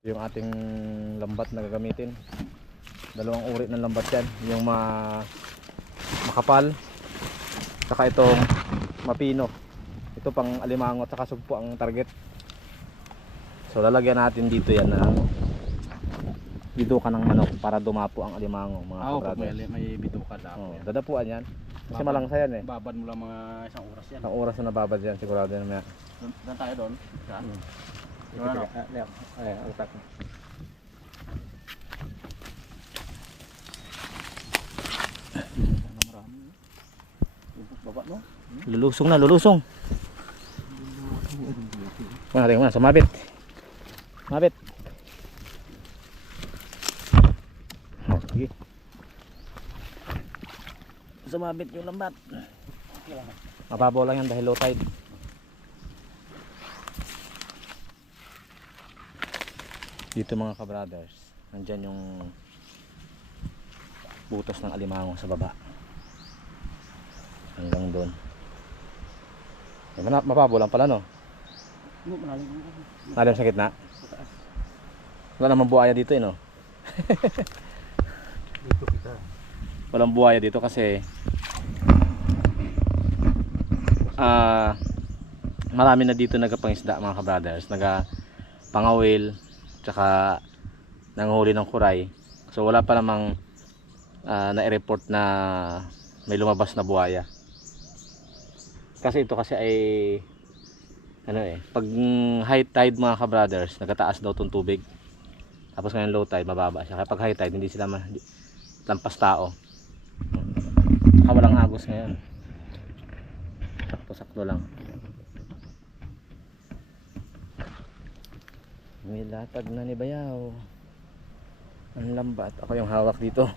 Yung ating lambat na gagamitin, dalawang uri ng lambat yan, yung makapal saka itong mapino. Ito pang alimango at saka sugpo ang target. So lalagyan natin dito yan ng bituka ng manok para dumapo ang alimango, mga kabrado. May bituka dapat. Oh, dadapuan yan kasi malangsa yan eh. Babad mo lang mga isang oras yan. Ang oras na nababad yan sigurado yan maya. Doon tayo doon. Saan? Utak. Baba no? Lulusong na, lulusong. Tingnan mo na, sumabit. Mabit. Oh, sige. Sumabit yung lambat. Mababaw lang yan dahil low tide. Dito mga kabrothers, nandyan yung butas ng alimango sa baba. Hanggang doon. Mababaw lang pala no? Malalim sa gitna? Wala namang buhaya dito no? Dito kita. Walang buhaya dito kasi marami na dito nagapangisda mga kabrothers, nagapangawil tsaka nanghuli ng kuray. So wala pa namang na-report na may lumabas na buhaya. Kasi ito kasi ay pag high tide mga kabrothers, nagataas daw tong tubig. Tapos ngayon low tide, mababa siya. Kaya pag high tide, hindi sila lampas tao. Saka walang agos ngayon. Sakto-sakto lang. Nilatag na ni Bayaw. Ang lambat. Ako yung hawak dito.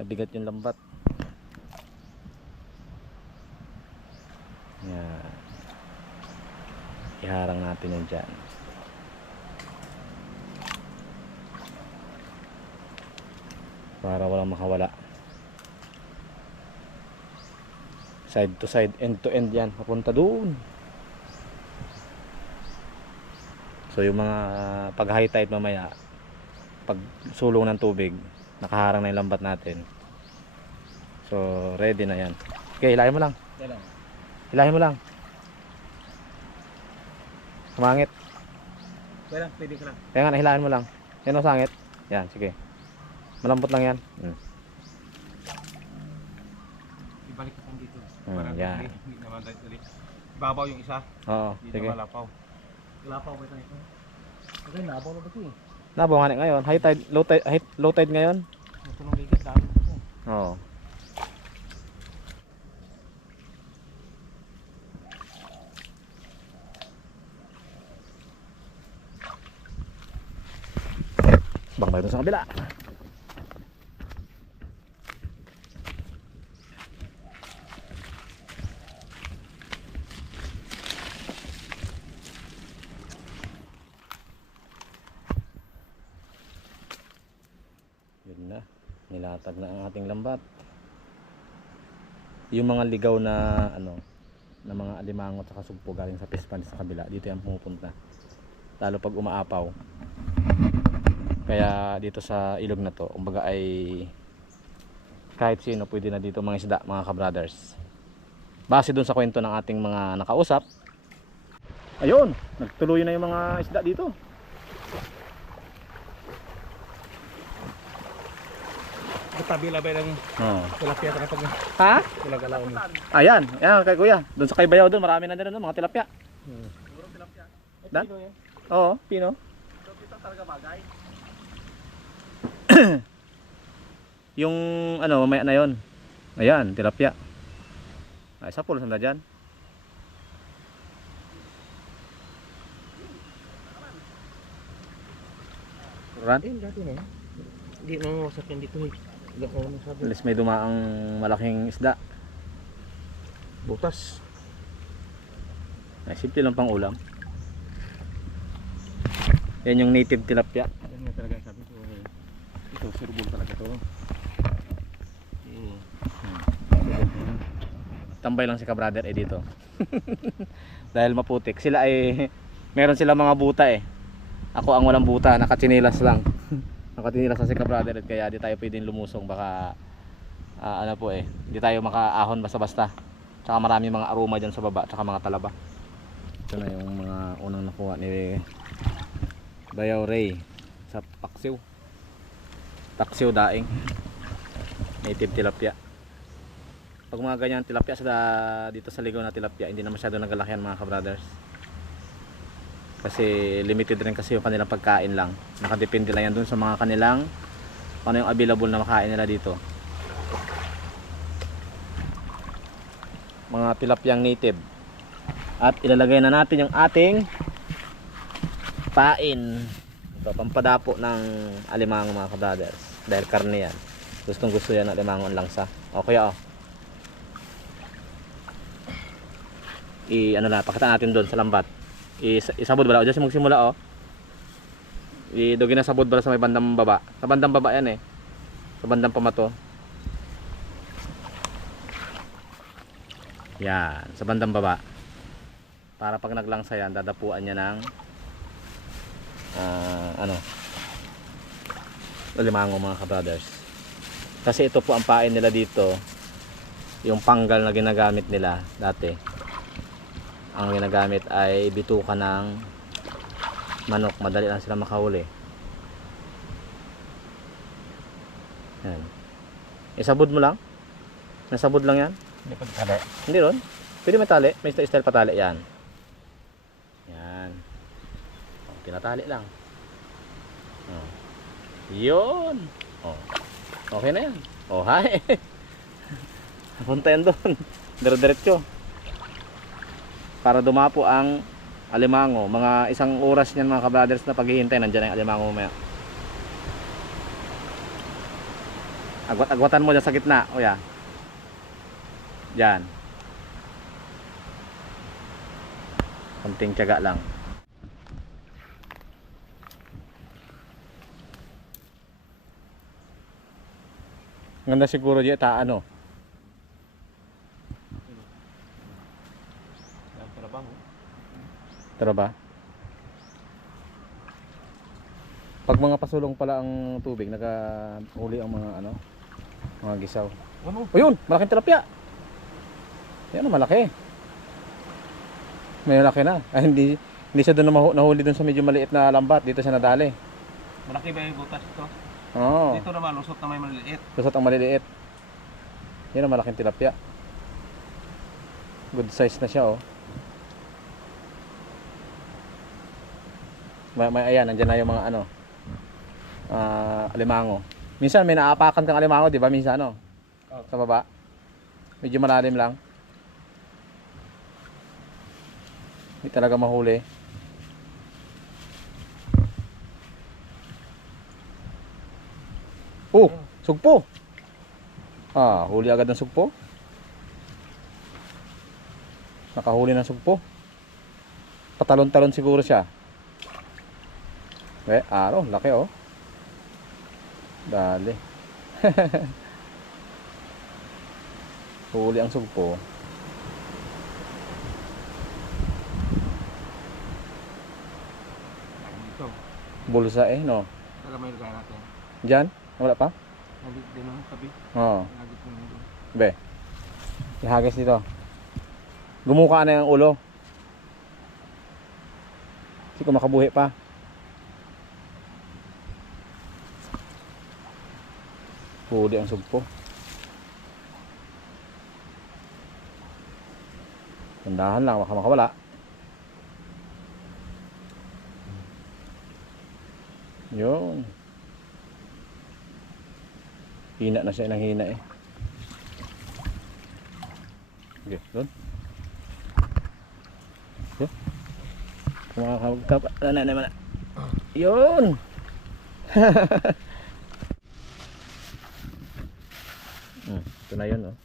Nabigat yung lambat. Yan. Iharang natin yan dyan. Para walang makawala. Side to side, end to end yan. Papunta doon. So yung mga pag high tide mamaya, pag sulong ng tubig, nakaharang na yung lambat natin. So ready na yan. Okay, hilahin mo lang. Hilahin mo lang. Sumangit. Pwede ka lang. Kaya nga, hilahin mo lang. Yan o, sangit. Yan, sige. Malambot lang yan. Ibalik ka dito. Yan. Hindi naman dali. Babaw yung isa. Oo, Dito sige. malapaw. Lapaw ba ito? Okay, nabaw na ba ito eh? Nabaw nga ngayon. High tide, low tide ngayon. Ito nung bigat dami ito. Oo. Bang tayo dun sa kabila. Yun na, nilatag na ang ating lambat. Yung mga ligaw na na mga alimango at saka sugpo galing sa pispan sa kabila, dito yan pumupunta. Lalo pag umaapaw. Kaya dito sa ilog na to, kumbaga ay kahit sino pwede na dito mga isda, mga kabrothers. Base dun sa kwento ng ating mga nakausap. Ayun, nagtuloy na yung mga isda dito. Tabi-labay lang tilapia kapag Ha? galaw mo. Ayan, ayan kay kuya. Doon sa kay Bayaw doon, marami na din doon mga tilapia. Siguro tilapia. Dan? Pino yan. Oo, pino. Ito talaga bagay. Yung mamaya na 'yon. Ayan, tilapia. Ay, sa pulo sanda diyan. Ran? Dati na. Hindi mo mawasak yan dito eh. Hindi ko masabi. Alis may dumaang malaking isda. Butas. Ay, simple lang pang ulam. Yan yung native tilapia. Yan nga talaga sabi ko. Ito, surbol talaga to. Tambay lang si ka-brother dito. Dahil maputik. Sila ay meron sila mga buta Ako ang walang buta, nakatsinilas lang. Nakatsinilas kasi ka-brother, at kaya di tayo pwedeng lumusong, baka ano po eh, di tayo makaahon basta-basta. Tsaka marami mga aroma dyan sa baba, tsaka mga talaba. Ito na yung mga unang nakuha ni Bayaw Ray sa paksiw. Paksiw daing. Native tilapia. Pag mga ganyan tilapia dito sa ligaw na tilapia, hindi na masyado nagalaki yan mga ka-brothers. Kasi limited rin kasi yung kanilang pagkain lang. Nakadepende lang yan dun sa mga kanilang ano yung available na makain nila dito. Mga tilapyang native. At ilalagay na natin yung ating pain. Ito, pampadapo ng alimango mga ka-brothers. Dahil karne yan. Gustong gusto yan ng alimango ang langsa. Okay oh. Ano na, pakita natin doon sa lambat. Isabod bala. O dyan magsimula oh. Idugin na sabod bala sa may bandang baba. Sa bandang baba yan eh. Sa bandang pamato. Yan, sa bandang baba. Para pag naglangsa yan, dadapuan niya ng alimango mga ka-brothers. Kasi ito po ang pain nila dito. Yung panggal na ginagamit nila dati. Ang ginagamit ay bituka ng manok. Madali lang sila makahuli. Yan. Isabod mo lang. Nasabod lang yan. Hindi pa tali. Hindi ron. Pwede matali. May style patali yan. Yan. O, pinatali lang. O. Yun. O. Okay na yan. O, hay. Punta yan doon. Dire-diretso. Para dumapo ang alimango. Mga isang oras niyan mga ka-brothers na paghihintay. Nandiyan ang alimango mamaya. Agwatan mo dyan sa gitna. O yan. Diyan. Konting tiyaga lang. Ganda siguro dyan ano. Tara ba? Pag mga pasulong pala ang tubig, nakahuli ang mga mga gisaw. Ano? O yun, malaking tilapia. Yan, malaki. May malaki na. Ay, hindi siya doon nahuli doon sa medyo maliit na lambat. Dito siya nadali. Malaki ba yung butas ito? Oo. Dito naman, lusot na may maliliit. Lusot ang maliliit. Yan ang malaking tilapia. Good size na siya oh. Ayan, nandiyan na yung mga alimango. Minsan may naapakan kang alimango, di ba? Minsan sa baba. Medyo malalim lang. Hindi talaga mahuli. Oh, sugpo. Huli agad ng sugpo. Nakahuli ng sugpo. Patalon-talon siguro siya. Araw, laki oh. Dali. Huli ang sugpo. Dito. Bulsa eh, no? Tara may lagay natin. Diyan? Wala pa? Nagit din ang tabi. Oo. Nagit din ang doon. Be. Ihagis dito. Gumuka na yung ulo. Kasi kung makabuhi pa. Huli ang sugpo. Tandahan lang, baka makawala. Yun. Hina na siya ng hina eh. Okay, doon. Yun. Kumakakagtap. Ano naman. Yun. Ito na yun oh.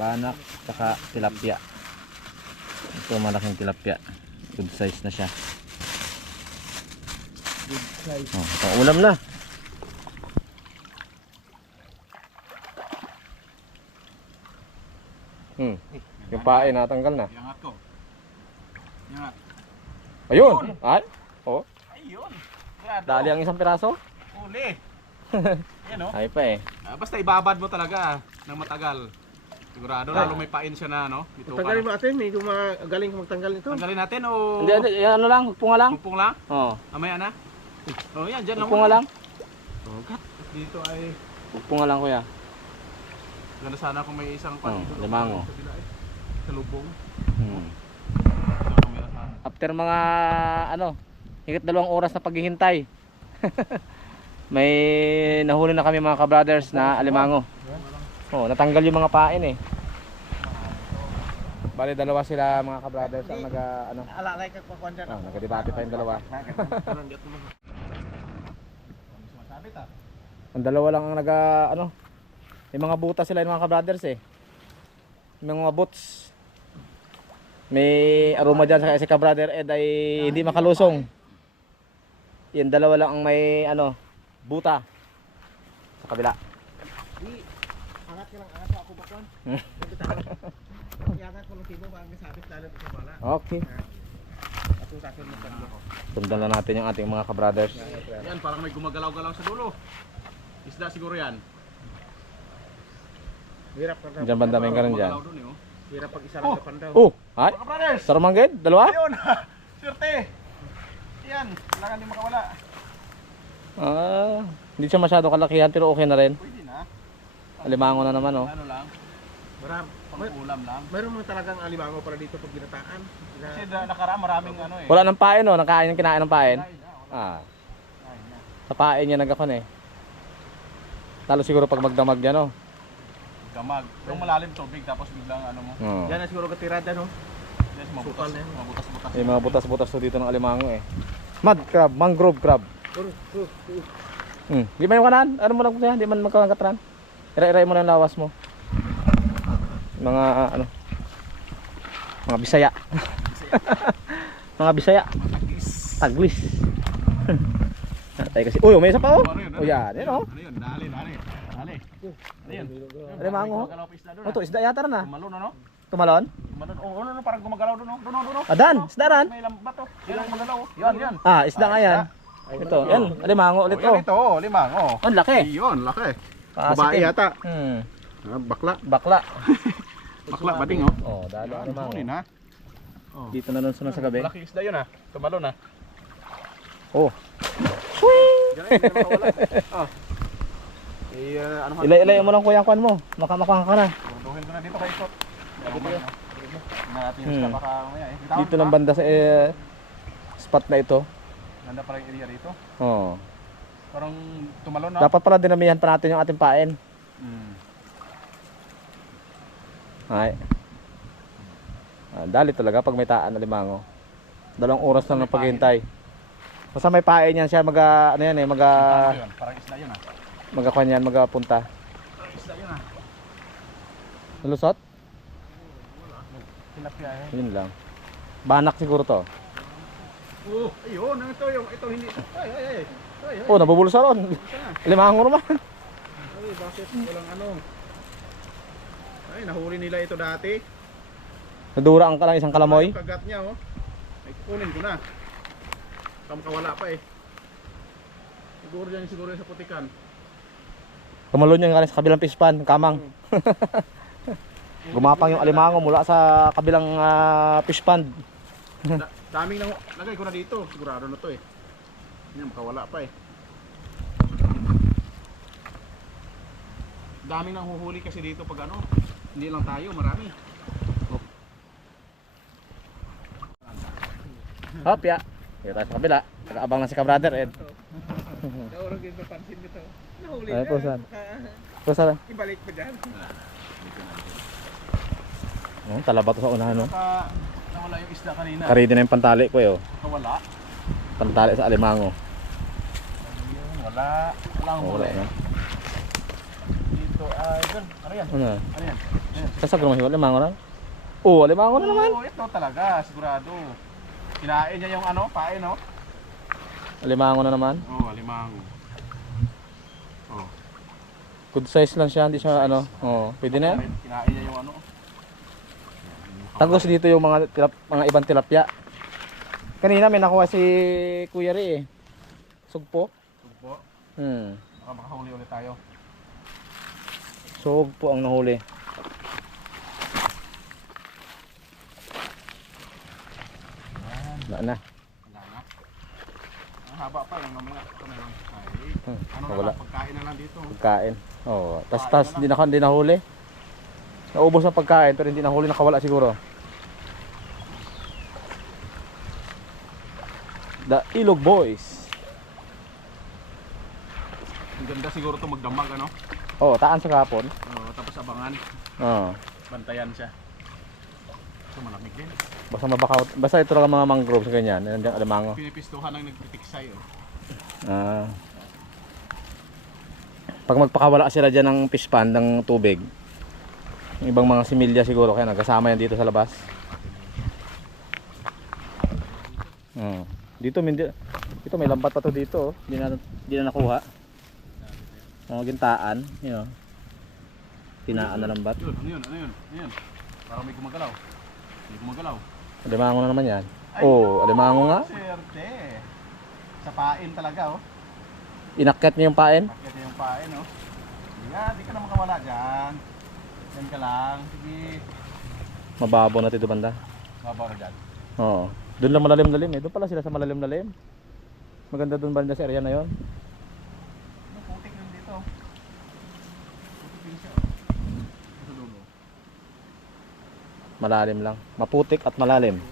Banak saka tilapia. Ito malaking tilapia. Good size na siya. Good size. Ito ulam na. Yung pain natanggal na. Yangat ko. Yangat. Ayun. Ay. Oh. Sigurado. Dali ang isang piraso. Uli. Yan oh. Ay pa eh. Basta ibabad mo talaga ng matagal. Sigurado lalo may pain siya na ano. Ito Tanggalin mo atin, medyo magaling ka magtanggal nito. Tanggalin natin o Hindi, ano lang, hukpo nga lang. pupong lang? Oo. Amaya na. Oh, yan, diyan lang. Hukpo nga lang. Gat. Dito ay Hukpo nga lang kuya. ganda sana kung may isang Oh, limango. sa bila eh. Sa lubong. Hmm. Sa kamera sana. After mga ano, higit 2 oras na paghihintay. May nahuli na kami mga ka-brothers na alimango. Oh, natanggal yung mga pain eh. Bali dalawa sila mga ka-brothers ang ano, Alalay ka pa kwan dyan. nagdebate pa yung dalawa. Sumasabit ah. Ang dalawa lang ang ano, may mga butas sila yung mga ka-brothers eh. May mga boots. May aroma dyan sa si ka-brother Ed ay hindi makalusong. Yan dalawa lang ang may ano, buta sa kabila. Angat ka lang, angat pa ako ba kwan? Iangat ko ng tibo para may sabit lalo sa bala. Okay. Ako sa akin mo ko. Sundan na natin yung ating mga ka-brothers. Yan, parang may gumagalaw-galaw sa dulo. Isda siguro yan. Hirap ka Diyan banda may ganun dyan. Gumagalaw dun eh, oh. Hirap pag isa lang ka pandaw. Oh, ay, Mga brothers! sarumanggid, dalawa? Ayun! Swerte! Yan, kailangan di makawala. Ah, hindi siya masyado kalakihan pero okay na rin. Pwede na. Alimango na naman oh. Ano lang, Maram. pang-ulam lang. Mayroon mga talagang alimango para dito pag ginataan. Kasi nakaraan maraming ano eh. Wala ng pain oh, nakain yung kinain ng pain. Kain na, wala. Ah, Kain na. sa pain niya nagkakon eh. Talo siguro pag magdamag niya no. Gamag. Yung malalim tubig tapos biglang ano mo. Oh. Yan na siguro katirada no. Yes, Sukal na yan. mabutas-butas. May mga butas-butas to dito ng alimango eh. Mud crab, mangrove crab. Di man yung kanan? Ano mo lang kaya? Di man magkakatran? Iray-iray mo lang lawas mo. Mga ano? Mga Bisaya. Mga Bisaya. Taglis. Tay kasi. Uy, may isa pa oh. Ano yun? Oh yan, yan oh. Ano yun? Dali. Ano yun? Alimango. Gumagalaw pa isda doon. Oh, to isda yata na. Tumalon ano? Tumalon? Tumalon. Oh, ano, parang gumagalaw doon. Doon. Adan, isda ran. May lambat oh. Yan ang gumagalaw. Yan. Ah, isda nga yan. Ito, yan, alimango ulit Yan oh. ito, limango. Ang laki. Ayun, laki. Positive. Babae yata. Bakla. Bakla. Bakla, bading oh. Oh, dali alimango. Kunin ha. Dito na nun sunod sa gabi. Malaki isda yun ha. Tumalon ha. Oh. Ganun, hindi makawala. Ah. Ano ha? Ilay-ilay mo lang kuya ang kwan mo. Makamakang ka na. Tutuhin ko na dito kay Ikot. Tingnan natin yung isda baka mamaya eh. Dito lang banda sa spot na ito. Ganda pa rin area dito. Oh. Parang tumalon na. Dapat pala dinamihan pa natin yung ating pain. Ay. Dali talaga pag may taan na limango. 2 oras lang ng paghintay. Basta may pain yan siya ano yan eh, Parang isda yun ha. magkakwan yan, magpunta. Parang isda yun ha. Nalusot? Tilapia eh. Yun lang. Banak siguro to. Oh, ayun. Ito hindi. Ay. Oh, nabubulsa ron. Limango naman. Ay, bakit walang ano? Ay, nahuli nila ito dati. Nadura ang isang kalamoy. Yung kagat niya oh. Ay, kukunin ko na. Kamukawala pa eh. Siguro sa putikan. Tumalon yan galing sa kabilang pispan, kamang. Gumapang yung alimango mula sa kabilang fish pond. Daming nang lagay ko na dito. Sigurado na to eh. Yan, makawala pa eh. Daming nang huhuli kasi dito pag ano. Hindi lang tayo, marami. Hop ya. Dito tayo sa kabila. Nakaabang na si ka-brother Ed. Naurog yung papansin nito. Nahuli Ay, na. pusan. Pusa. Ibalik pa dyan. Oh, talaba to sa unahan no. Nawala yung isda kanina. Karidi na yung pantali ko eh. Oh. Nawala. Pantali sa alimango. Ayun, wala. Wala ang Oh, huli. wala na. Dito ay doon. Ano yan? Ano? Ano yan? Ayan. Kasag naman yung alimango na. Oh, alimango na naman. Oo, ito talaga, sigurado. Kinain niya yung ano, pain no? Alimango na naman. Oo, alimango. Oh. Good size lang siya, hindi siya ano. Oh, pwede na yan. Kinain niya yung ano. Tagos dito yung mga ibang tilapia. Kanina may nakuha si Kuya Ri eh. Sugpo? Sugpo. Baka makahuli ulit tayo. Sugpo ang nahuli. Wala na. Wala na. Ang haba pa yung mamaya. Ito na lang. Ay, ano na wala. lang, pagkain na lang dito. Pagkain. Oh, tas hindi nahuli. Naubos ang pagkain pero hindi nahuli, nakawala siguro. The Ilog Boys. Ang ganda siguro ito magdamag, ano? Oh, taan sa kapon. Tapos abangan. Oh. Bantayan siya. Ito malamig din. Basta mabakaw. Basta ito lang ang mga mangroves ganyan. Nandiyan alimango. Pinipistuhan ng nagtitiksay, oh. Ah. Pag magpakawala sila diyan ng fish pond ng tubig. Yung ibang mga similya siguro kaya nagkasama yan dito sa labas. Dito may lambat pa to dito, oh. Hindi na nakuha. Gintaan, you know. Tinaan na lambat. Yun, ano yun? Parang may gumagalaw. Alimango na naman yan. Oh, alimango nga. Swerte. Sa pain talaga, oh. Inakyat niya yung pain. Bakit yung pain, oh. Yan, di ka na makawala dyan. Yan ka lang. Sige. Mababaw na dito banda. Mabaw na dyan. Oo. Doon lang malalim-lalim eh. Doon pala sila sa malalim-lalim. Maganda doon banda sa area na yon. Ano, putik yun dito. Putik yun siya. Sa dulo. Malalim lang. Maputik at malalim.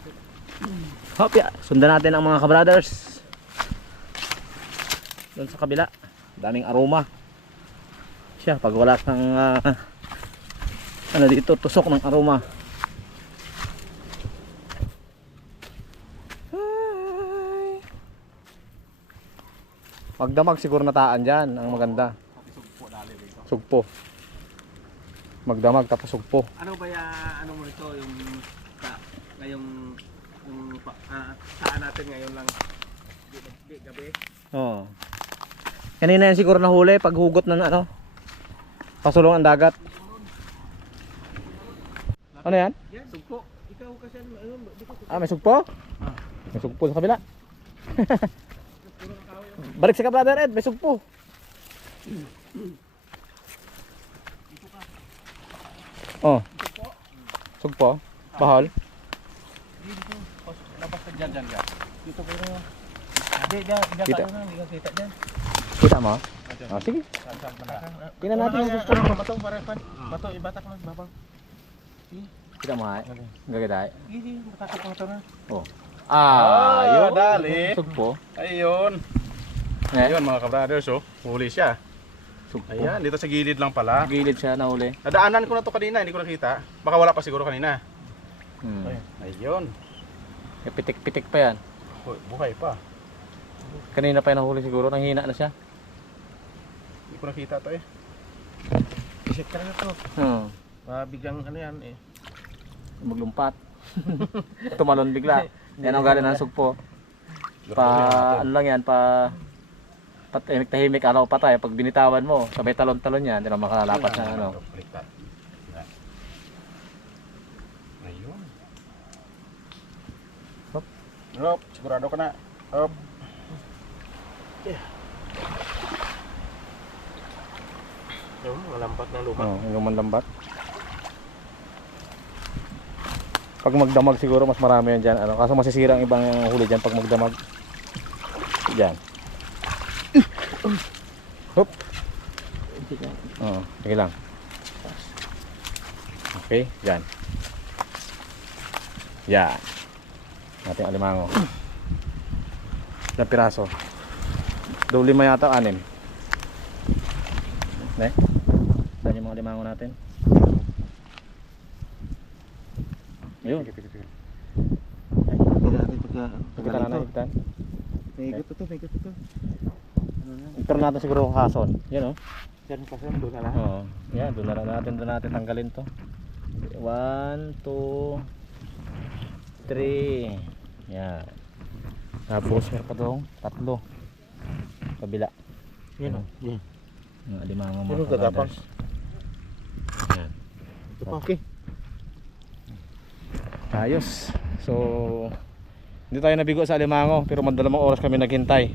Hopya! Sundan natin ang mga kabrothers. Doon sa kabila. Daming aroma. Siya, pag wala kang ano dito, tusok ng aroma. Magdamag siguro nataan dyan. Ang maganda. Pati sugpo dali dito. Sugpo. Magdamag tapos sugpo. Ano ba ano mo nito yung ngayong saan natin ngayon lang gabi? Oo. Kanina yan siguro nahuli pag hugot ng ano. Pasulong ang dagat. Ano yan? Yan, sugpo. Ikaw kasi ano, di ko May sugpo? May sugpo sa kabila. Balik sa ka brother Ed, may sugpo. Oh. Sugpo? Bahal? Labas ka dyan ka. dito ko na. Hindi, diyan Kita. tayo na, hindi ka kita diyan. Kita mo? Oh, sige. Saan pa na? Tingnan natin yung sugpo. Bato, parepan. Bato, ibatak lang, babaw. Kita mo ay. Gagaday. Hindi, matatak lang ito na. Oh. Yun. dali. Sugpo. Ayun. Ayun mga kabrothers, oh. Huli siya. Sugpo. Ayan, dito sa gilid lang pala. Gilid siya nahuli. Nadaanan ko na to kanina, hindi ko nakita. Baka wala pa siguro kanina. Ayun. Pitik-pitik pa yan. Buhay pa. Kanina pa yan nahuli siguro. Nanghina na siya. Hindi ko nakita to eh. Isip ka na ito. Biglang ano yan eh. Maglumpat. Tumalon bigla. Yan ang galing ng sugpo. Ano lang yan, tahimik-tahimik, araw pa tayo. Pag binitawan mo, sabay talon-talon yan, hindi na makalalapat na ano. Ayun. Hop. Hop, sigurado ka na. Hop. Yung malampat ng luma. Oo, yung manlambat. Pag magdamag siguro, mas marami yan dyan. Ano, kaso masisira ang ibang huli dyan pag magdamag. Dyan. Hop. Oo, sige lang. Okay, dyan. Yan. Ating alimango. Ilang piraso? Doble 5 yata, 6. Ne? Saan yung mga alimango natin? Ayun. Hindi natin Pagkita na nahigitan. May ikot ito, may ikot ito. Ano na? Ipero natin siguro ang kason. Yan o. Yan kasi doon na lang. Oo. Yan, doon natin tanggalin to. 1, 2, 3. Yan. Tapos meron pa doon 3. Kabila. Yan o. Yan. Mga alimango mga Ano gagapang? brothers. Yan. Ito pa. Okay. Ayos. So, hindi tayo nabigo sa alimango pero madalamang oras kami naghintay.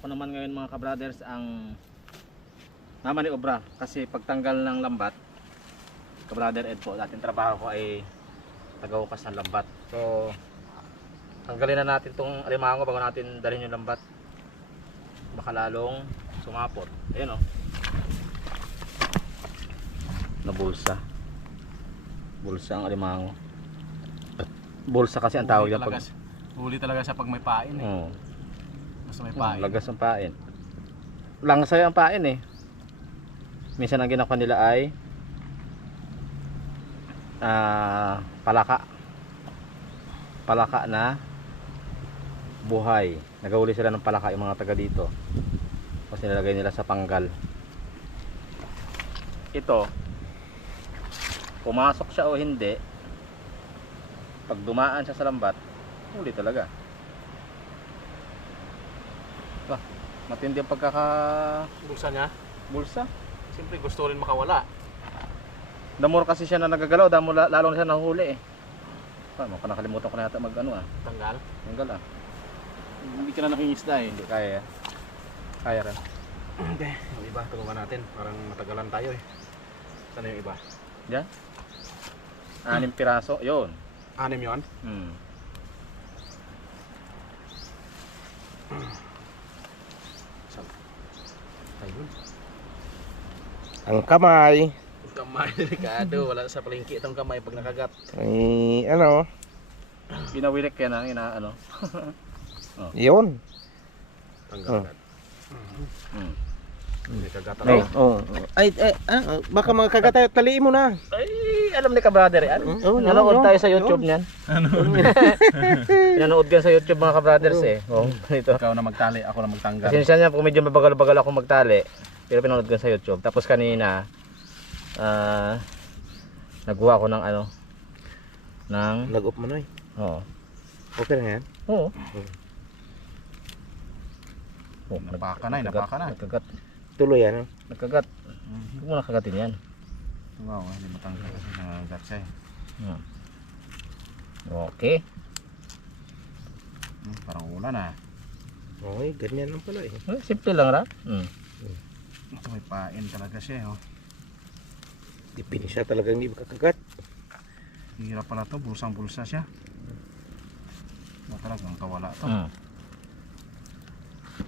Ako naman ngayon mga kabrothers ang naman ni obra kasi pagtanggal ng lambat, kabrother Ed po, dating trabaho ko ay tagaukas ng lambat. So tanggalin na natin tong alimango bago natin dalhin yung lambat. Baka lalong sumapot. Ayun oh. Nabulsa. Bulsa ang alimango. Bulsa kasi ang tawag yan pag Huli talaga sa pag may pain eh. oh. Basta may pain. Lagas ang pain. Langsay ang pain eh. Minsan ang ginagawa nila ay palaka. Palaka na buhay. Nagahuli sila ng palaka yung mga taga dito. Tapos nilalagay nila sa panggal. Ito, pumasok siya o hindi, pag dumaan siya sa lambat, huli talaga. Matindi ang Bulsa niya. bulsa. Siyempre gusto rin makawala. Damor kasi siya na nagagalaw, lalo na siya nahuli eh. Paano, nakalimutan ko na yata mag ano Tanggal. tanggal Hindi ka na nakingisda eh. Hindi kaya. Kaya rin. Hindi. Yung iba, tulungan natin. Parang matagalan tayo eh. Sana yung iba? Diyan? 6 piraso, yun. 6 yun? Hmm. Ayun. Ang kamay. Yung kamay, delikado. Wala sa palengke itong kamay pag nakagat. Ay, ano? Pinawilik yan ang ano. Yun. Tanggal Oh. agad. Hmm. May kagat Ay, ako. Ay, baka mga kagatay, taliin mo na. Ay, alam ni ka-brother eh. Oh, Nanood yun, tayo sa yun. YouTube niyan. Nanood yan sa YouTube mga ka-brothers eh. Oh, ito. Ikaw na magtali, ako na magtanggal. Pasensya niya kung medyo mabagal-bagal ako magtali. Pero pinanood ko sa YouTube. Tapos kanina, nagkuha ako ng ano, ng, Nag-up mo na eh. oo. Okay na yan? Oo. Oh, Napaka na eh, napaka na. Nagkagat. Tuloy yan. Nagkagat. Huwag mo nakagatin yan. Wow, hindi matanggal kasi nakagat siya eh. Hmm. Okay. Parang ulan ah. Okay, ganyan lang pala eh. Simple lang ra. Hmm. Ito may pain talaga siya oh. Dipin siya talagang hindi makakagat. Hirap pala to, bulsang bulsa siya. Talagang kawala to. Hmm.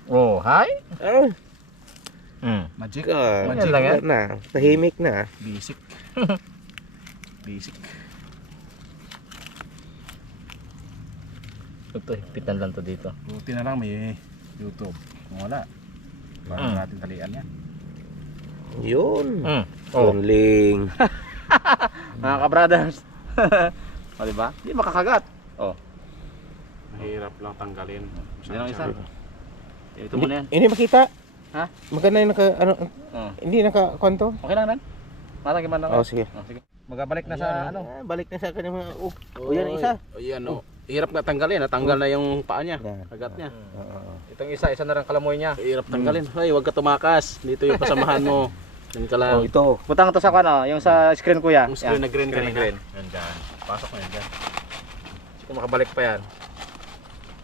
Oh, hi. Oh, Hmm. Magic. Yan lang yan. na. Tahimik na. Basic. Basic. Ito, hipitan lang to dito. Buti na lang may YouTube. Kung wala, parang natin talian yan. Yun. Hmm. Oh. Onling. Mga ka-brothers. O diba? Hindi makakagat. Oh. Mahirap lang tanggalin. Yan ang isa. Ito muna yan. Hindi makita. Ha? Maganda yung naka, ano, Oh. hindi naka-konto. Okay lang nan? Matang man lang. Oh, sige. Oh, sige. Magabalik na sa ano. Balik na sa kanyang mga, o yan isa. O yan o. Hirap nga tanggalin. Natanggal na yung paa niya. Yan. Kagat niya. Itong isa na rin kalamoy niya. Hirap tanggalin. Ay, huwag ka tumakas. Dito yung kasamahan mo. Yan ka lang. Oh, ito. Putang to sa ano, yung sa screen kuya. Yung screen Yan. na green Screen na kanina. green. Yan dyan. Pasok mo yan dyan. Kung makabalik pa yan.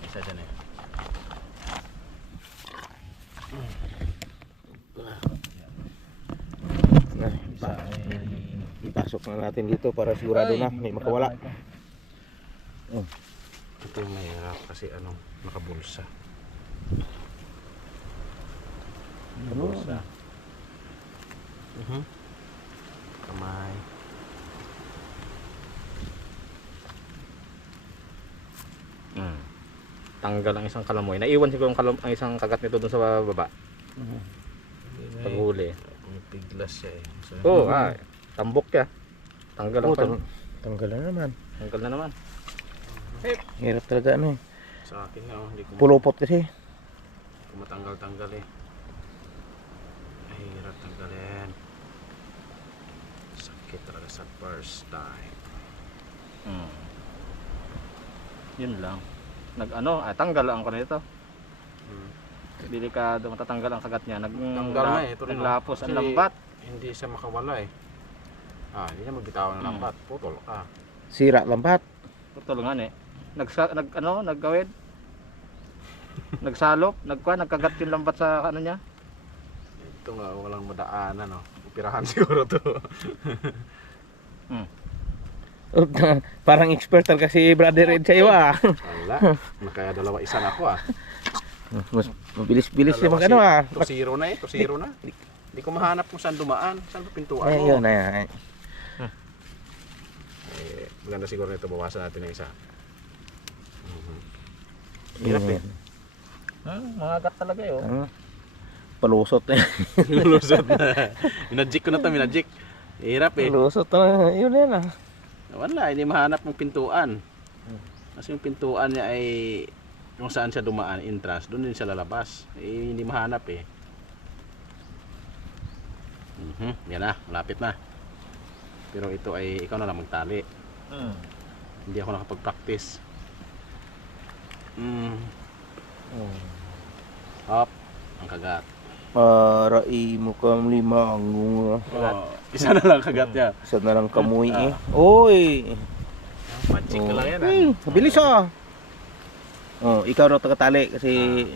Isa dyan eh. Isa. Ipasok na natin dito para sigurado na may makawala. Ito yung mahirap kasi ano, nakabulsa. Nakabulsa. Kamay. Hmm. Tanggal ang isang kalamoy. Naiwan siguro ang isang kagat nito dun sa baba. Paghuli. May piglas siya eh. So, Oh, tambok ya. Tanggal ang Tanggal na naman. Tanggal na naman. Hirap talaga ano eh. sa akin nga, hindi ko Pulupot kasi. matanggal-tanggal eh. Ay, hirap tanggalin. Sakit talaga sa first time. Hmm. Yun lang. Tanggal ang ko nito. Delikado matatanggal ang kagat niya. Tanggal na eh. Ito rin, Naglapos ang Kasi lambat. Hindi siya makawala eh. Hindi niya magbitawan ng lambat. Putol ka. Sira lambat. Putol nga eh. Naggawid. Nagsalop, nagkagat yung lambat sa ano niya. Ito nga, walang madaanan, no? Upirahan siguro to. Parang expert talaga si Brother Ed sa'yo ah. Wala, kaya dalawa isa na ako ah. Mas mabilis-bilis yung Dalawa mag ano ah. 2-0 na eh, 2-0 na. Hindi ko mahanap kung saan dumaan, saan ba pintuan Ay, mo. yun, ay. Maganda siguro nito, bawasan natin ng isa. Hirap eh. Mga gat talaga yun. Palusot eh. Lulusot na. Minadjik ko na to, minadjik. Hirap eh. Palusot na, yun yan ah. Wala, hindi mahanap ng pintuan. Kasi yung pintuan niya ay kung saan siya dumaan, entrance, doon din siya lalabas. Eh, hindi mahanap eh. Yan na, malapit na. Pero ito ay ikaw na lang magtali. Hindi ako nakapag-practice. Hop, ang kagat. Para imo kam limang. Isa na lang kagat niya. Isa na lang kamuy eh. Oy. Magic ka lang yan ah. Mabilis ah. Oh, ikaw raw tagatali kasi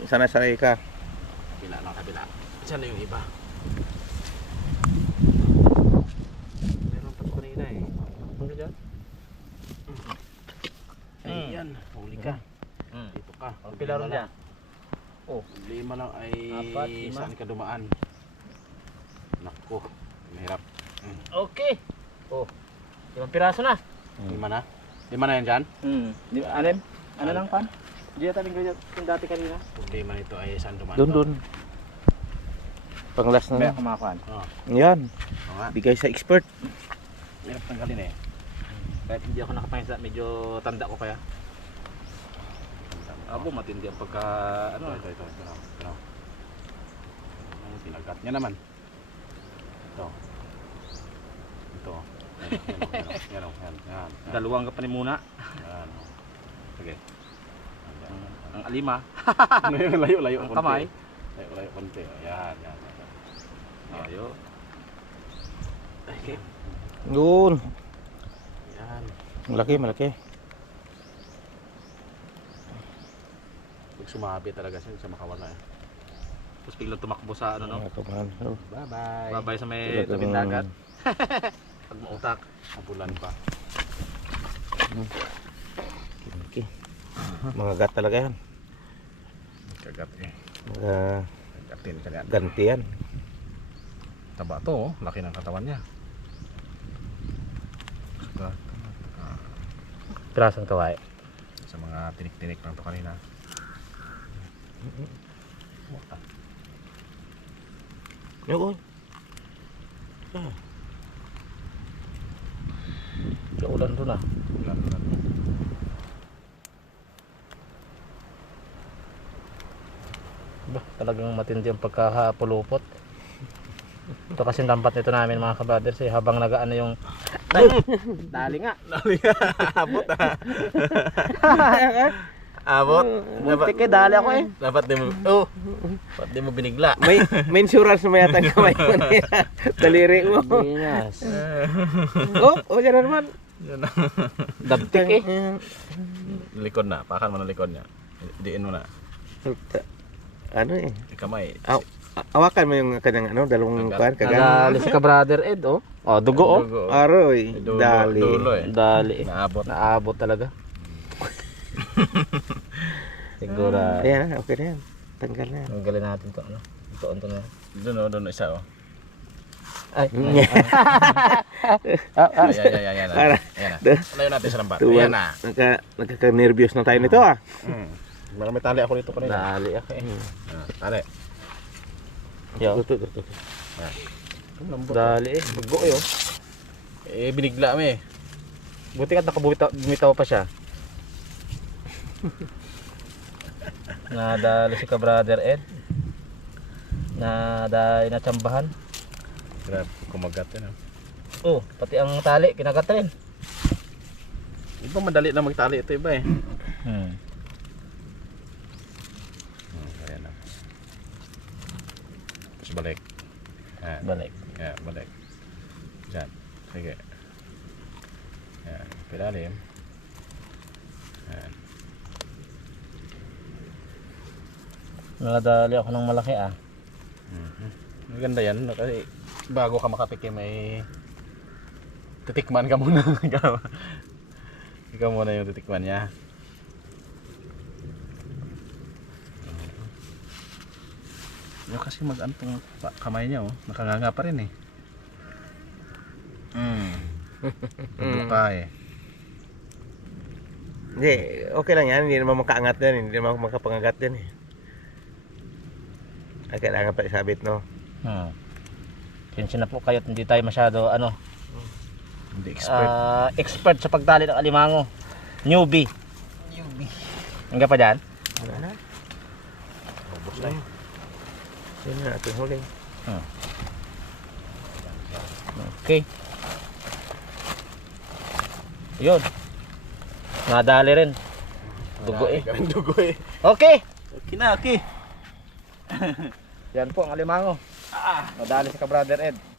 sanay-sanay ka. Kabila lang, kabila. Diyan na yung iba. Meron pa ito kanina eh. Hanggang dyan? Ayan, huli ka. Dito ka. Ang pilaro niya. Oh, 5 lang ay 4, 5. saan ka dumaan? Nako, mahirap. Okay. Oh. 5 piraso na. 5 na? 5 na yan dyan? Anim? Ano lang pan? Hindi na tayo yung dati kanina. Problema nito ay saan dumaan? Doon. Panglas Kaya na. kumakuan. Yan. Oo nga, Bigay sa expert. mahirap tanggalin eh. Kahit hindi ako nakapangisa, medyo tanda ko kaya. Abo, matindi ang pagka... Ano? Ito. Ang pinagat niya naman. Ito. Yan. Dalawang ka pa ni muna. Yan. Sige. Ang alima. Layo. Ang kamay. Layo konti. Yan. Ayo. Okay. Doon. Yan. Malaki. Pag sumabi talaga siya, sa makawala eh. Tapos biglang tumakbo sa ano no. Bye-bye. Babay sa may tabing dagat. Pag mautak. Abulan pa. Okay. Mga gat talaga yan. Kagat eh. Mga Kagatin ka yan. ganti yan. Taba to oh. Laki ng katawan niya. Pirasong kaway. Sa mga tinik-tinik lang to kanina. Oo. Ulan doon ah. Ulan. Talagang matindi ang pagkakapulupot. Ito kasi dampat nito namin mga kabrothers eh. Habang nagaano yung... Dali nga. Abot ah. Abot. Muntik eh, dali ako eh. Dapat di mo binigla. May insurance na yata ang kamay mo na yan. Daliri mo. Binas. Yan na naman. Dabtik eh. Likod na. Pakan mo na likod niya. Diin mo na. Ano eh. Kamay. Awakan mo yung kanyang dalawang kuan Nagalis ka brother Ed oh. Oh, dugo oh. Aroy, Dulo, dali. dulo eh. Dali eh. Naabot. Talaga. Siguro. Ayan, okay na yan. Tanggal na yan. Tanggalin natin to ano. Ito na. Doon isa oh. Ay. Ayan na. Layo natin sa lambat. Tuwan. Ayan na. Nagka-nervyos na tayo nito ah. Baka may tali ako dito kanina. Dali ako eh. Tali. Yo. Tuto. Dali eh. Dugo eh oh. Binigla mo eh. Buti ka bumitaw pa siya. Nadali si ka brother Ed. Natsambahan. Grabe, kumagat yan ah. Oh, pati ang tali kinagat rin. Iba madali na magtali ito iba eh. Ayan na. Tapos balik. Ayan. Balik. Ayan, balik. Diyan. Sige. Ayan. Pilalim. Ayan. Nadali ako ng malaki ah. Maganda yan, no? Kasi bago ka makatikim ay titikman ka muna. Ikaw muna yung titikman niya. Yung kasi mag-antong kamay niya, oh. Nakanganga pa rin eh. Buka eh. Hindi, okay lang yan. Hindi naman makaangat yan. Hindi naman makapangagat yan eh. Ay, kailangan pa isabit, no? Pensya na po kayo at hindi tayo masyado ano, Hindi expert. expert sa pagtali ng alimango. Newbie. Hanggang pa dyan? Wala na. Ubus na yun. Yun na ating huli. Okay. Yun. Nadali rin. Dugo eh. Dugo eh. Okay. Okay na, okay. Yan po ang alimango. Nadali si ka Brother Ed.